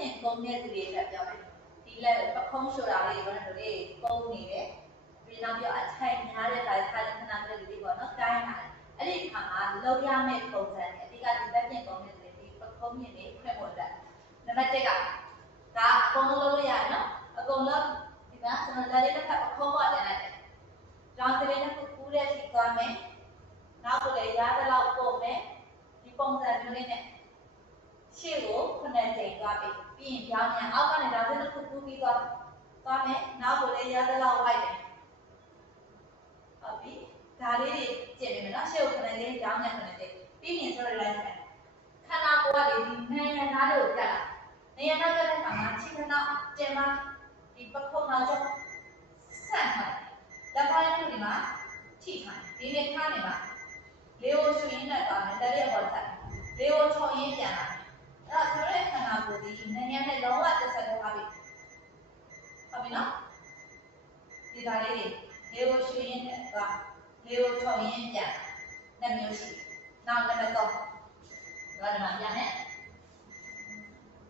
ပြင်ကုန်းတဲ့သူတွေအတွက်ပြောမယ်ဒီလက်ပခုံးရှို့တာလေးတွေကတော့လေကုန်းနေတယ်ပြီးနောက်ပြောအထိုင်များတဲ့ခါခါခဏတဲ့လူတွေပေါ့နော်ကိုင်းလာအဲ့ဒီခါမှာလောက်ရမယ့်ပုံစံနဲ့အဓိကဒီလက်ပြင်ကုန်းတဲ့သူတွေဒီပခုံးမြင့်တွေခွဲဖို့အတွက်နံပါတ်1ကဒါအကုန်လုံးလုပ်လို့ရတယ်နော်အကုန်လုံးဒီကကျွန်တော်လက်လေးတစ်ခါပခုံးပေါ်တင်လိုက်တယ်ကြောင်းကလေးတစ်ခုကူးတဲ့စီသွားမယ်နောက်ကိုလည်းရသလောက်ပို့မယ်ဒီပုံစံမျိုးလေးနဲ့ရှေ့ကိုခုနှစ်ကြိမ်သွားပြီပြီးရင်ပြောင်းပြန်အောက်ကနေဒါတစ်ခုကူးပြီးသွားမယ်နောက်ကိုလည်းရသလောက်ဝိုက်တယ်ဟုတ်ပြီဒါလေးတွေကျင့်နေမယ်နော်ရှေ့ကိုခုနှစ်ကြိမ်ပြောင်းပြန်ခုနှစ်ကြိမ်ပြီးရင်ဆိုတော့လိုက်တယ်ခန္ဓာကိုယ်ကဒီနေရနာတွေကိုကတ်လာနေရနာကတဲ့အခါမှာခြေခဏကျင်မဒီပခုံးမှာကျဆန့်ထားတယ်လက်ပိုင်းတွေမှာထိထားတယ်ဒီနေ့ခါနေမှာလေးကိုရွှင်နဲ့သွားမယ်တရက်ပေါ်ဆက်လေးကိုချုံရင်းပြန်လာအဲ့တော့ဆိုရဲခန္ဓာကိုယ်ဒီနေရနဲ့လုံးဝတစ်ဆက်ထားပြီဟုတ်ပြီနော်ဒီသားလေးတွေလေးကိုရွှင်ရင်းနဲ့သွားလေးကိုချုံရင်းပြန်နှစ်မျိုးရှိနောက်နံပါတ်3တော့ဒီမှာပြန်နဲ့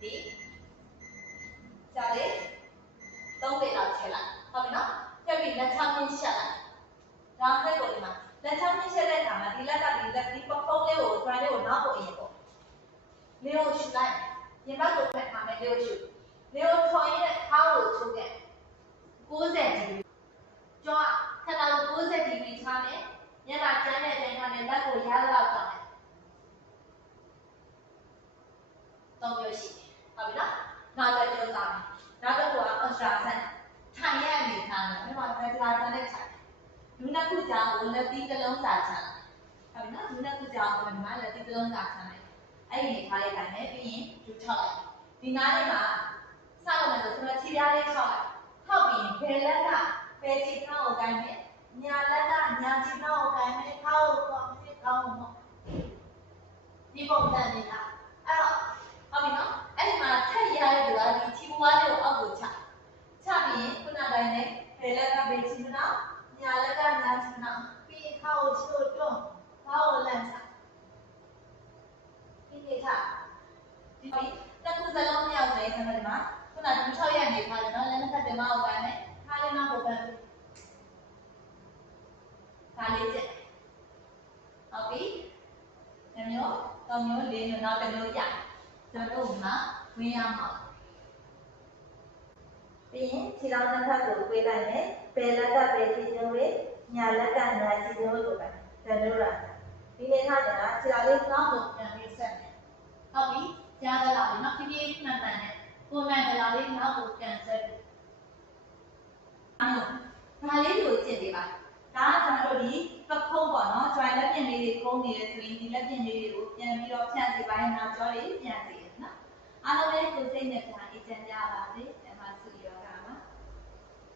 ဒီကြာလေး3ပေလောက်ထည့်လိုက်ဟုတ်ပြီနော်ထည့်ပြီးလက်ချောင်းချင်းရှက်လိုက်ဒါစိတ်ကိုဒီမှာလက်ချောင်းချင်းရှက်တဲ့အခါမှာဒီလက်ကဒီလက်ဒီပခုံးလေးကို try လေးကိုနောက်ကိုအရင်ပေါ့လေးကိုရှူလိုက်ရင်ဘတ်ကိုဖက်ထားမယ်လေးကိုရှူလေးကိုထော်ရင်းနဲ့ခါကိုချိုးခဲ့90ဒီဂရီကျောင်းခဏကို90ဒီဂရီချမယ်ညလာကျန်းတဲ့တိုင်းထားနဲ့လက်ကိုရသလောက်ကြောင်းတယ်3မျိုးရှိဟုတ်ပြီနော်နောက်တစ်မျိုးသားမယ်နောက်တစ်ခုက extra set ထိုင်ရအနေထားတယ်ဒီမှာ regular နဲ့ထိုင်လူနှစ်ခုကြောင်းကိုလက်သီးတစ်လုံးစာချမ်းဟုတ်ပြီနော်လူနှစ်ခုကြောင်းကိုဒီမှာလက်သီးတစ်လုံးစာချမ်းလိုက်အဲ့ဒီနေထားလိုက်တိုင်းနဲ့ပြီးရင်ယူထောက်လိုက်ဒီနားလေးမှာစလို့မယ်ဆိုကျွန်တော်ခြေပြားလေးထောက်လိုက်ထောက်ပြီးဘယ်လက်ကဘယ်ခြေထောက်ကိုကိုင်းမယ်ညာလက်ကညာခြေထောက်ကိုကိုင်းမယ်ခေါင်းကိုကောင်းမယ်ခေါင်းကိုမဒီပုံစံနေတာအဲ့တော့ဟုတ်ပြီနော်အဲ့ဒီမှာထက်ရတဲ့သူကဒီခြေပွားလေးကိုအောက်ကိုချပြီးခုနတိုင်းနဲ့ဘယ်လက်ကဘယ်ခြေထောက်ညာလက်ကညာခြေထောက်ပြီးရင်ခေါင်းကိုချိုးတွန်းခေါင်းကိုလန့်ချဒီနေထားဒီတစ်ခုစလုံးမြောက်တယ်ခဏဒီမှာခုနက6ရက်နေထားတယ်နော်လက်နှစ်ဖက်ဒီမှာကိုတိုင်းနဲ့ခါလေးနောက်ကိုပန်းခါလေးကျက်ဟုတ်ပြီ2မျိုး3မျိုး4မျိုးနောက်1မျိုးပြကျွန်တော်တို့မှာဝင်ရမှာပြီးရင်ခြေထောက်နှစ်ဖက်ကိုပေးလိုက်မယ်ဘယ်လက်ကဘယ်ခြေကျိုးလေးညာလက်ကညာခြေကျိုးကိုပဲကျွန်တော်တို့ဒီနေထားကြတာခြေထောက်လေးနောက်ကိုပြန်ပြီးဆက်မယ်ဟုတ်ပြီကြားသလားနော်ဖြည်းဖြည်းမှန်မှန်နဲ့ကိုယ်နိုင်သလားလေးနောက်ကိုပြန်ဆက်ပြီဒါလေးကိုကျင့်ပေးပါဒါကကျွန်တော်တို့ဒီပခုံးပေါ့နော် join လက်ပြင်လေးတွေခုံးနေတယ်ဆိုရင်ဒီလက်ပြင်လေးတွေကိုပြန်ပြီးတော့ဖြန့်စီပိုင်းနောက်ကျောလေးပြန်စီရနော်အားလုံးလည်းကိုယ်စိတ်နဲ့ပြန်အေးချမ်းကြပါစေ